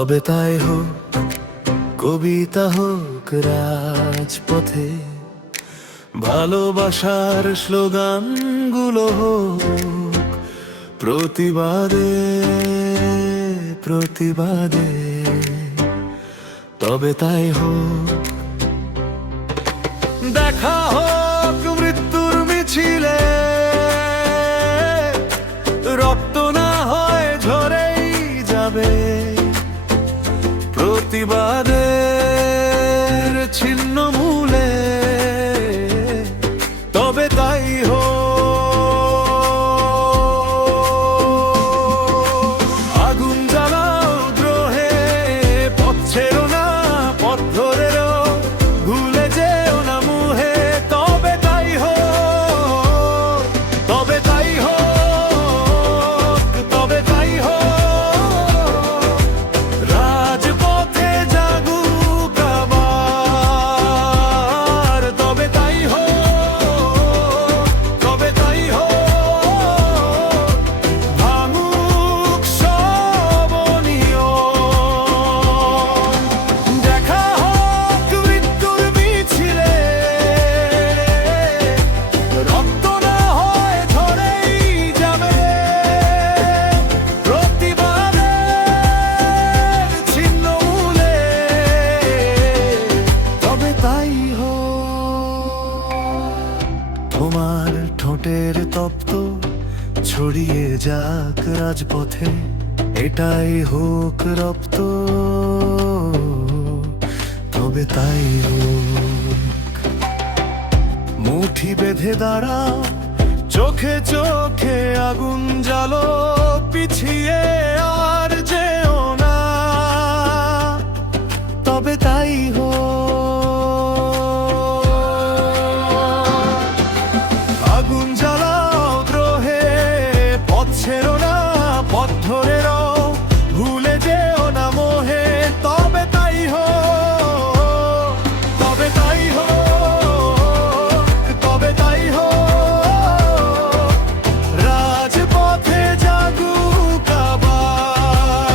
তবে তাই হোক, কবিতা হোক রাজপথে, ভালোবাসার স্লোগানগুলো হোক প্রতিবাদে প্রতিবাদে। তবে তাই হোক, দেখা হোক মৃত্যুর মিছিলে, রক্ত না হয় ঝরেই যাবে প্রতিবাদের ছিন্ন মূলে। তবে তাই হোক, আগুন জ্বালাও দ্রোহে, পথ ছেড়ো না, পথ ধরেও ভুলে যেও না মুহে। তবে তাই হোক, তবে তাই হোক, তবে তাই হোক, রাজপথে জাগুক আবার। তবে তাই হোক, তবে তাই হোক, ভাঙুক সব অনিয়ম। দেখা হোক মৃত্যুর মিছিলে, রক্ত না হয় ঝরেই যাবে প্রতিবাদের ছিন্ন মূলে। তবে তাই হোক, তোমার ঠোঁটের তপ্ত ছড়িয়ে যাক রাজপথে, এটাই হোক রপ্ত। তবে তাই হোক, মুঠি বেঁধে দাঁড়াও, চোখে চোখে আগুন জ্বালো, পিছিয়ে আর যেও না। তবে তাই হোক, আগুন জ্বালাও দ্রোহে, পথ ছেড়ো না, পথ ধরে রও, ভুলে যেও না মোহে। তবে তাই হোক, তবে তাই হোক, তবে তাই হোক, রাজপথে জাগুক আবার।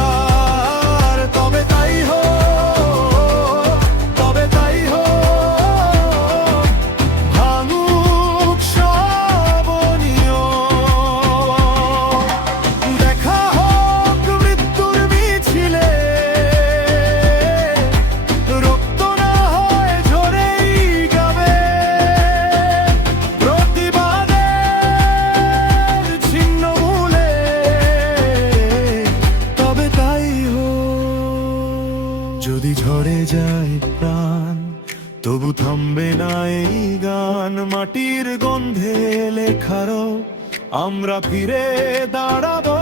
তবে তাই হোক, তবে তাই হোক, ভাঙুক সব অনিয়ম। দেখা হোক মৃত্যুর মিছিলে, রক্ত না হয় ঝরেই যাবে প্রতিবাদের ছিন্ন মূলে। তবে তাই হোক, যদি ঝরে যায় প্রাণ, তবু থামবে না এই গান। মাটির গন্ধে লেখারও আমরা ফিরে দাঁড়াবো।